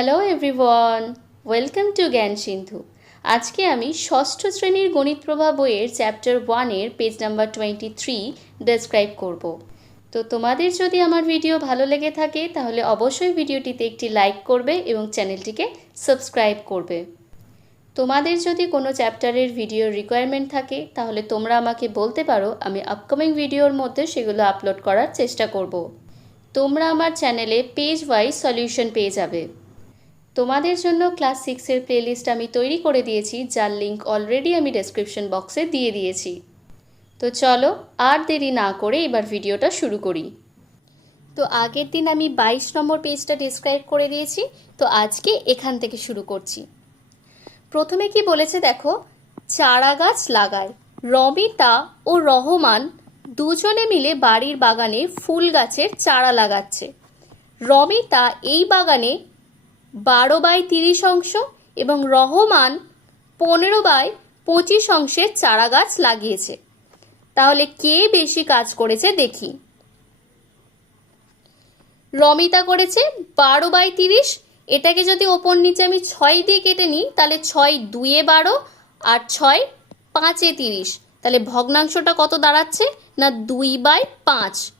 Hello everyone welcome to জ্ঞান সিন্ধু আজকে আমি ষষ্ঠ শ্রেণির গণিত প্রভা বইয়ের চ্যাপ্টার ওয়ানের page number twenty three describe করব। তো তোমাদের যদি আমার ভিডিও ভালো লেগে থাকে, তাহলে অবশ্যই ভিডিওটিতে একটি লাইক করবে এবং চ্যানেলটিকে সাবস্ক্রাইব করবে। তোমাদের যদি কোনো চ্যাপ্টারের ভিডিওর রিকোয়ারমেন্ট থাকে, তাহলে তোমরা আমাকে বলতে পারো, আমি আপকামিং ভিডিওর মধ্যে সেগুলো আপলোড করার চেষ্টা করব। তোমরা আমার চ্যানেলে পেজ ওয়াইজ সলিউশন পেয়ে যাবে। তোমাদের জন্য ক্লাস সিক্সের প্লেলিস্ট আমি তৈরি করে দিয়েছি, যার লিঙ্ক অলরেডি আমি ডেসক্রিপশন বক্সে দিয়ে দিয়েছি। তো চলো, আর দেরি না করে এবার ভিডিওটা শুরু করি। তো আগের দিন আমি বাইশ নম্বর পেজটা ডিসক্রাইব করে দিয়েছি, তো আজকে এখান থেকে শুরু করছি। প্রথমে কি বলেছে দেখো, চারা গাছ লাগায়। রমিতা ও রহমান দুজনে মিলে বাড়ির বাগানে ফুল গাছের চারা লাগাচ্ছে। রমিতা এই বাগানে বারো বাই তিরিশ অংশ এবং রহমান পনেরো বাই পঁচিশ অংশের চারা গাছ লাগিয়েছে। তাহলে কে বেশি কাজ করেছে দেখি। রমিতা করেছে বারো বাই তিরিশ। এটাকে যদি ওপর নিচে আমি ছয় দিয়ে কেটে নিই, তাহলে ছয় দুয়ে বারো আর ছয় পাঁচে তিরিশ। তাহলে ভগ্নাংশটা কত দাঁড়াচ্ছে? না দুই বাই পাঁচ।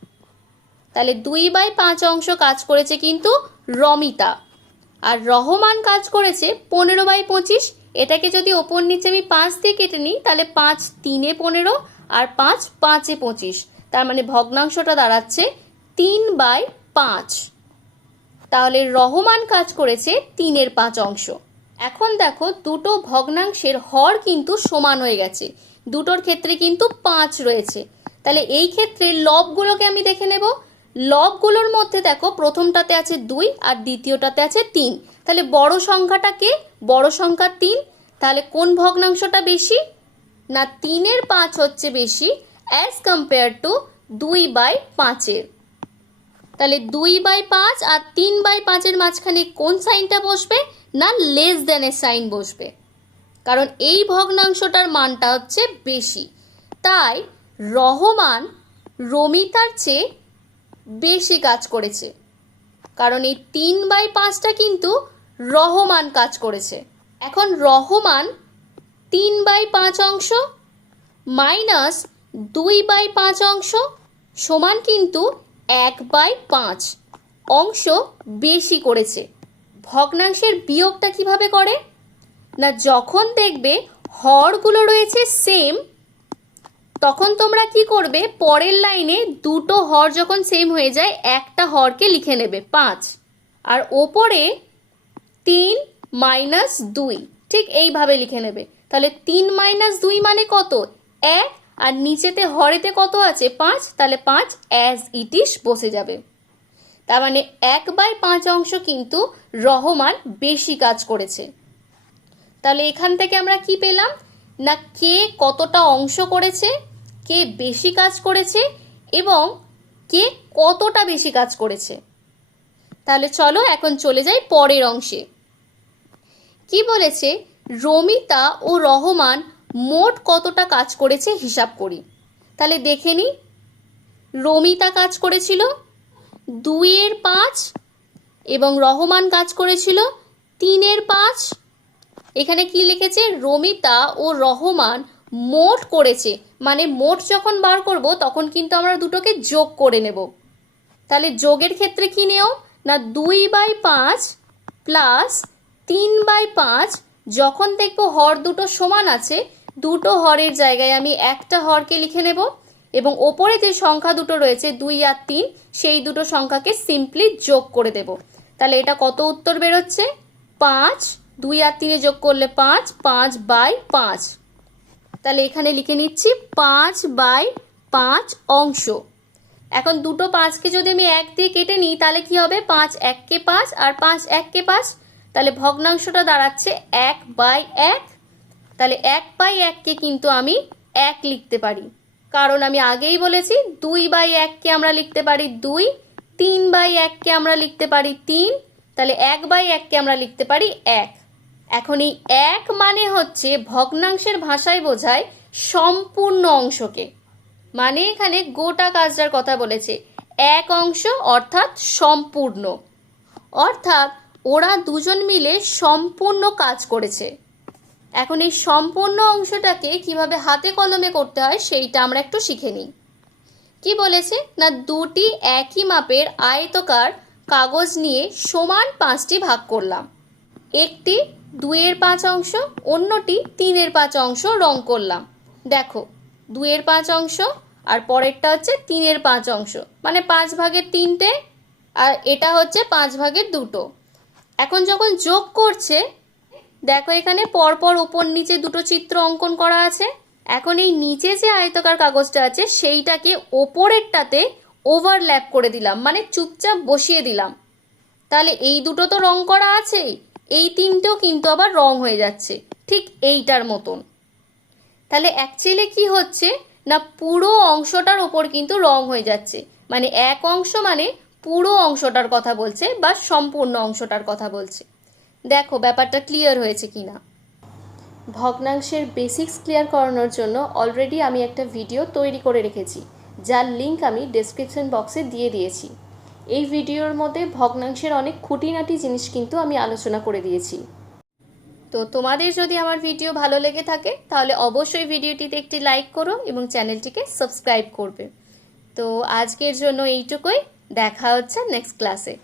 তাহলে দুই বাই পাঁচ অংশ কাজ করেছে কিন্তু রমিতা। আর রহমান কাজ করেছে পনেরো বাই পঁচিশ। এটাকে যদি ওপর নিচে আমি পাঁচ দিয়ে কেটে নিই, তাহলে পাঁচ তিনে পনেরো আর পাঁচ পাঁচে পঁচিশ। তার মানে ভগ্নাংশটা দাঁড়াচ্ছে তিন বাই পাঁচ। তাহলে রহমান কাজ করেছে তিনের পাঁচ অংশ। এখন দেখো দুটো ভগ্নাংশের হর কিন্তু সমান হয়ে গেছে। দুটোর ক্ষেত্রে কিন্তু পাঁচ রয়েছে। তাহলে এই ক্ষেত্রে লবগুলোকে আমি দেখে নেব। লবগুলোর মধ্যে দেখো প্রথমটাতে আছে দুই আর দ্বিতীয়টাতে আছে তিন। তাহলে বড় সংখ্যাটা কে? বড় সংখ্যা তিন। তাহলে কোন ভগ্নাংশটা বেশি? না, তিনের পাঁচ হচ্ছে বেশি অ্যাজ কম্পেয়ার টু দুই বাই পাঁচের। তাহলে দুই বাই পাঁচ আর তিন বাই পাঁচের মাঝখানে কোন সাইনটা বসবে? না লেস দেনের সাইন বসবে। কারণ এই ভগ্নাংশটার মানটা হচ্ছে বেশি। তাই রহমান রমিতার চেয়ে বেশি কাজ করেছে। কারণ এই তিন বাই পাঁচটা কিন্তু রহমান কাজ করেছে। এখন রহমান তিন বাই পাঁচ অংশ মাইনাস দুই বাই পাঁচ অংশ সমান কিন্তু এক বাই পাঁচ অংশ বেশি করেছে। ভগ্নাংশের বিয়োগটা কীভাবে করে? না, যখন দেখবে হরগুলো রয়েছে সেম তখন তোমরা কি করবে? পরের লাইনে দুটো হর যখন সেম হয়ে যায়, একটা হরকে লিখে নেবে, পাঁচ। আর ওপরে তিন মাইনাস দুই, ঠিক এইভাবে লিখে নেবে। তাহলে তিন মাইনাস দুই মানে কত? এক। আর নিচেতে হরেতে কত আছে? পাঁচ। তাহলে পাঁচ অ্যাজ ইটিস বসে যাবে। তার মানে এক বাই পাঁচ অংশ কিন্তু রহমান বেশি কাজ করেছে। তাহলে এখান থেকে আমরা কি পেলাম? না, কে কতটা অংশ করেছে? কে বেশি কাজ করেছে এবং কে কতটা বেশি কাজ করেছে। তাহলে চলো এখন চলে যাই পরের অংশে। কি বলেছে? রমিতা ও রহমান মোট কতটা কাজ করেছে হিসাব করি। তাহলে দেখে নিই রমিতা কাজ করেছিল দুইয়ের পাঁচ এবং রহমান কাজ করেছিল তিনের পাঁচ। এখানে কি লিখেছে? রমিতা ও রহমান মোট করেছে। মানে মোট যখন বার করব, তখন কিন্তু আমরা দুটোকে যোগ করে নেব। তাহলে যোগের ক্ষেত্রে কি নেও না দুই বাই পাঁচ প্লাস তিন বাই পাঁচ, যখন দেখব হর দুটো সমান আছে, দুটো হরের জায়গায় আমি একটা হরকে লিখে নেব এবং ওপরে যে সংখ্যা দুটো রয়েছে, দুই আর তিন, সেই দুটো সংখ্যাকে সিম্পলি যোগ করে দেব। তাহলে এটা কত উত্তর বেরোচ্ছে? পাঁচ, দুই আর তিনে যোগ করলে পাঁচ পাঁচ বাই পাঁচ। তাহলে এখানে লিখে নিচ্ছি পাঁচ বাই পাঁচ অংশ। এখন দুটো পাঁচকে যদি আমি এক দিয়ে কেটে নিই, তাহলে কি হবে? পাঁচ এককে পাঁচ আর পাঁচ এককে পাঁচ। তাহলে ভগ্নাংশটা দাঁড়াচ্ছে এক বাই এক। তাহলে এক বাই এককে কিন্তু আমি এক লিখতে পারি। কারণ আমি আগেই বলেছি, দুই বাই এককে আমরা লিখতে পারি দুই, তিন বাই এককে আমরা লিখতে পারি তিন। তাহলে এক বাই এককে আমরা লিখতে পারি এক। এখন এই এক মানে হচ্ছে ভগ্নাংশের ভাষায় বোঝায় সম্পূর্ণ অংশকে। মানে এখানে গোটা কাজটার কথা বলেছে। এক অংশ অর্থাৎ সম্পূর্ণ। অর্থাৎ ওরা দুজন মিলে সম্পূর্ণ কাজ করেছে। এখন এই সম্পূর্ণ অংশটাকে কীভাবে হাতে কলমে করতে হয় সেইটা আমরা একটু শিখে নিই। কি বলেছে? না, দুটি একই মাপের আয়তকার কাগজ নিয়ে সমান পাঁচটি ভাগ করলাম। একটি দুইয়ের পাঁচ অংশ, অন্যটি তিনের পাঁচ অংশ রং করলাম। দেখো, দুইয়ের পাঁচ অংশ আর পরেরটা হচ্ছে তিনের পাঁচ অংশ। মানে পাঁচ ভাগের তিনটে আর এটা হচ্ছে পাঁচ ভাগের দুটো। এখন যখন যোগ করছে, দেখো এখানে পরপর ওপর নিচে দুটো চিত্র অঙ্কন করা আছে। এখন এই নিচে যে আয়তকার কাগজটা আছে, সেইটাকে ওপরেরটাতে ওভারল্যাপ করে দিলাম মানে চুপচাপ বসিয়ে দিলাম। তাহলে এই দুটো তো রং করা আছেই। এই তিনটেও কিন্তু আবার রং হয়ে যাচ্ছে। ঠিক এইটার মতন। তাহলে অ্যাকচুয়ালি কি হচ্ছে? না, পুরো অংশটার ওপর কিন্তু রং হয়ে যাচ্ছে। মানে এক অংশ মানে পুরো অংশটার কথা বলছে বা সম্পূর্ণ অংশটার কথা বলছে। দেখো, ব্যাপারটা ক্লিয়ার হয়েছে কি না ভগ্নাংশের বেসিক্স ক্লিয়ার করানোর জন্য অলরেডি আমি একটা ভিডিও তৈরি করে রেখেছি। যার লিংক আমি ডেসক্রিপশন বক্সে দিয়ে দিয়েছি। এই ভিডিওর মধ্যে ভগ্নাংশের অনেক খুঁটিনাটি জিনিস কিন্তু আমি আলোচনা করে দিয়েছি। তো তোমাদের যদি আমার ভিডিও ভালো লেগে থাকে, তাহলে অবশ্যই ভিডিওটিতে একটি লাইক করো এবং চ্যানেলটিকে সাবস্ক্রাইব করবে। তো আজকের জন্য এইটুকুই। দেখা হচ্ছে নেক্সট ক্লাসে।